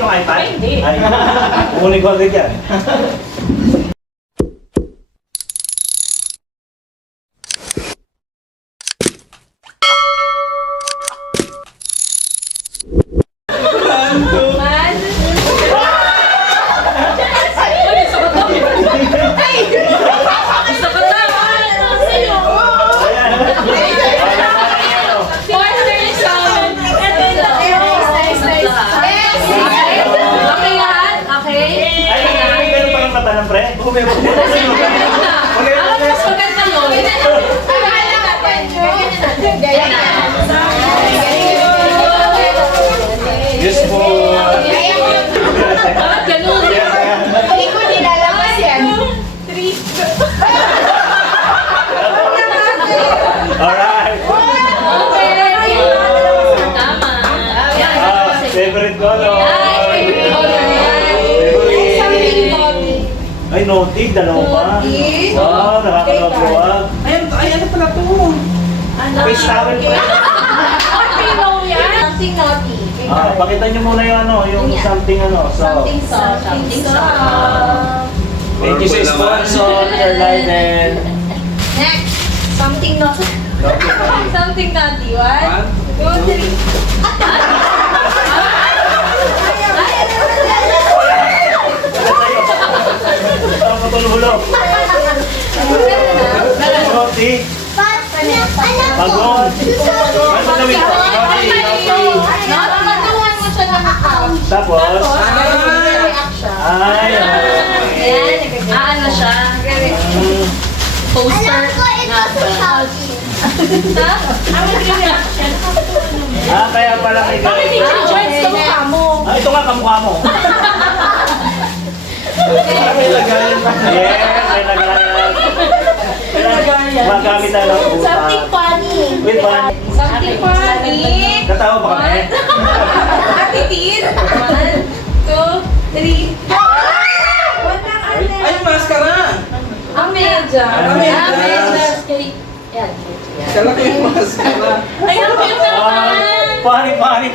itong iPad? Ay, hindi. Ay, kukunin ko agad yan. Ng pre? Yes po. Bakit ganun? Hindi ko nilalabas yan. Alright. Tama. Favorite color. Ay, naughty. Dalawa pa. Wow, nakakalabuag. Ay, ano pala ito? Face towel pa. Something naughty. Pakita nyo muna yung ano, yung something ano. Something soft. Thank you sa sponsor, Erliden. Next. Something naughty. Something naughty. 1, 2, 3. Ang matululog. Naughty. Bagong. Ano ba gawin ko? Natutuhan mo siya ng account. Tapos? React siya. Ay, Ano siya? Poster. Alam ko, ito si Shouty. kaya pala may Bakit hindi ganun. joints sa mukha mo? Ito nga kamukha mo. May lagayan pa. Yes, may lagayan. Magamit na lang po. Something funny. Wait, funny. Something funny. Katawa ba kami? Atitin. 1, 2, 3. Ay, maskara! Ang medya. Yan. Kala ko yung maskara. Ay, ang cute naman! Funny. Funny.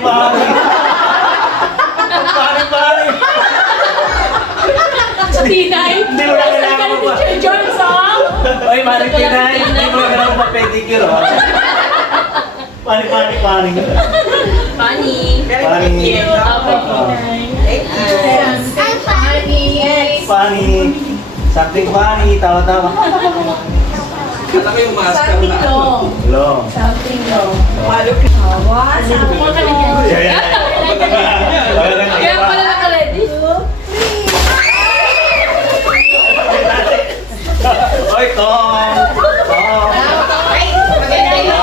Sa Tinay. Hindi mo na kailangan mo pa. Teacher Jones, oh! Oy, Mari Pinay, hindi mo na kailangan pa pedicure, oh. Funny. Funny. Funny. Thank you. Thank you. I'm funny. Funny. Something funny, tawa-tawa. Kala ko yung maskara Something na. long. Long. Something long. Malo. Yeah. Kaya pala naka-ready. Oy, Tom! Ay, maganda yun.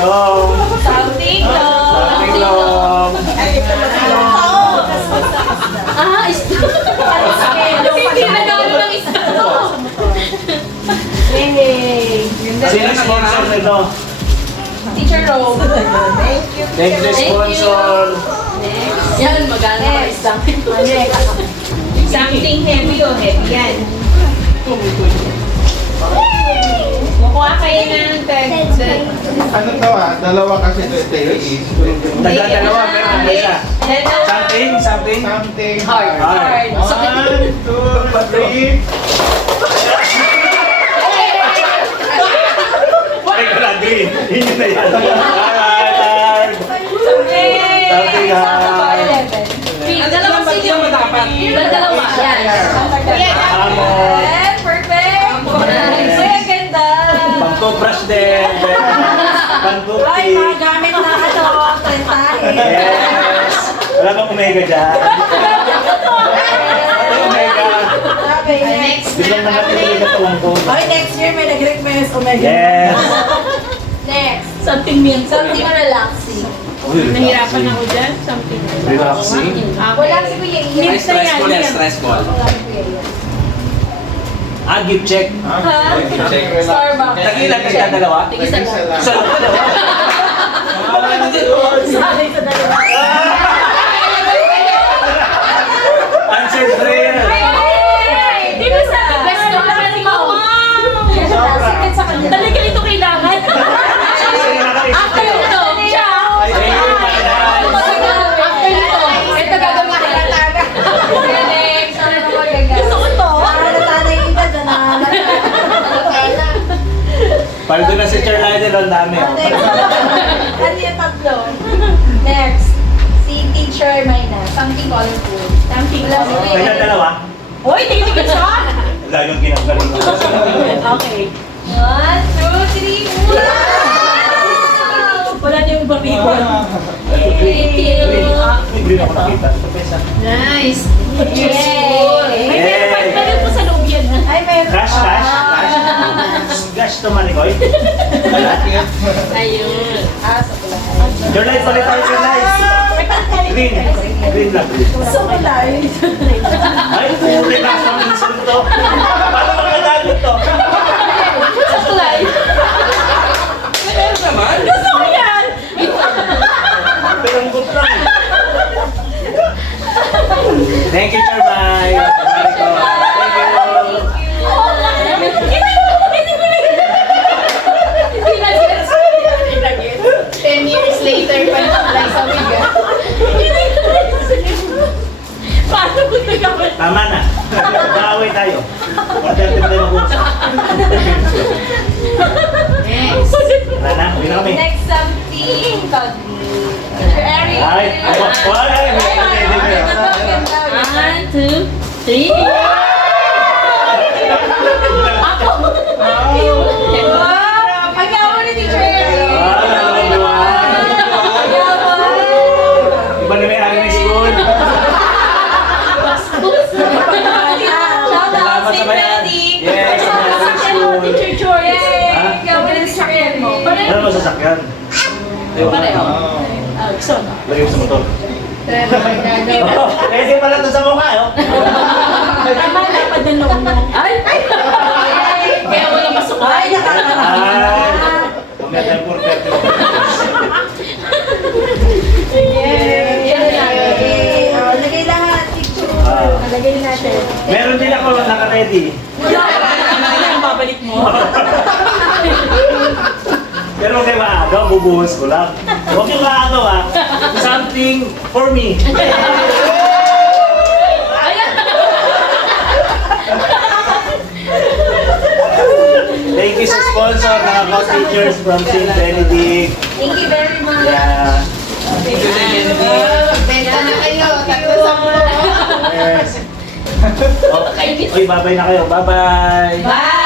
Tom! Something long. Something long. Hindi na gano'n ng isa. Yay. Sino sponsor nito? Teacher Rome. Thank you. Thank you, sponsor. Yan, magana ka isang. Something heavy o heavy yan. Kukuha kayo ng pencil. Ano to dalawa kasi ito is Dalawa, pero ang isa. Something. something Hard. Hard. 1, 2, 3. Teka lang, green. Hindi na yan. Hard. Something hard. Ang dalawang Ba't sige. yan matapat? Ang dalawa. Yan. Amor. Perfect. Yes. Ay, ang ganda. Pang-toothbrush din. Pang-toothpaste. Ay, mga gamit na trentahe. Yes. Wala bang omega dyan? Wala omega. Okay, next. Biglang na natin yung katawang ko. Ay, next year may nag-request Omega. Yes. Next. Something mean. Something relaxing. Nahirapan ako dyan. Something. Relaxing. Wala si Kuya Ian. Minutes na yan. Stressful yan, stressful. Wala si Kuya Ian. Gift check. Starbucks. Tagilan ka siya dalawa? Tig-isa lang. Sa loob dalawa? Sanay sa dalawa. Answer prayer. Di ba sabi, best ko na rin mo. Sikit sa kanya. Talaga ito kailangan. After ito, ciao! ang dami. Oh. Ano yung tatlo? Next. Si Teacher Mayna. Something colorful. Something Wala si colorful. Kuya Kaya Eric. dalawa. Hoy, tingin siya! Laging ginagaling ko. Okay. 1, 2, 3. Wow! Wala niyo yung babikon. Thank you. May green ako nakita. Ito pesa. Nice. Yay! May meron po sa loob yan. Ha? Ay, meron. Cash, cash, cash. Cash to Maricoy. Ayun. Sa pula. Your light pala tayo, your light. Green. Green lang. Sa pula. Ay, puri ka sa minsan to. Paano makagalit to? Sa tulay. Meron naman. Gusto ko yan! Pero ang good lang. Thank you, Charbay. Marico. Thank you. Oo nga. Hindi ko na yun. Hindi na sila sa 10 years later pa lang sa wiga. Paano ko nagkakalit? Tama na. Maaway tayo. Order tayo mag-usap. Tara na, uwi na kami. Next, something cuddly. Teacher Eric. Ay, ay, One, two, three. Ako! Wow! Ang yawa ni Teacher Eric. Iba na may ari ng school. Shout out, Salamat sa St. bayan. Benedict. Yes, sa may ari ng school. Teacher George. Ha? Yawa ni Teacher Eric. Ano mo sasakyan? Pareho. Oh. So, Lagay mo sa motor. Pwede pala ito sa mukha, oh. tama na pa din noon mo. Ay! Kaya wala masok. Ay, Ay, mamaya tayo for 30 Yay! Lagay lahat, teacher. Ah. Lagay natin. Meron din ako naka-ready. Ano yung babalik mo? Pero huwag kayo maagaw, bubuhos ko lang. Huwag yung maagaw, ha. Something for me. Thank you sa sponsor, mga co-teachers from St. Benedict. Thank you very much. Yeah. Benta na kayo. Tatlo sa Yes. Okay. Uy, bye-bye na kayo. Bye-bye. Bye!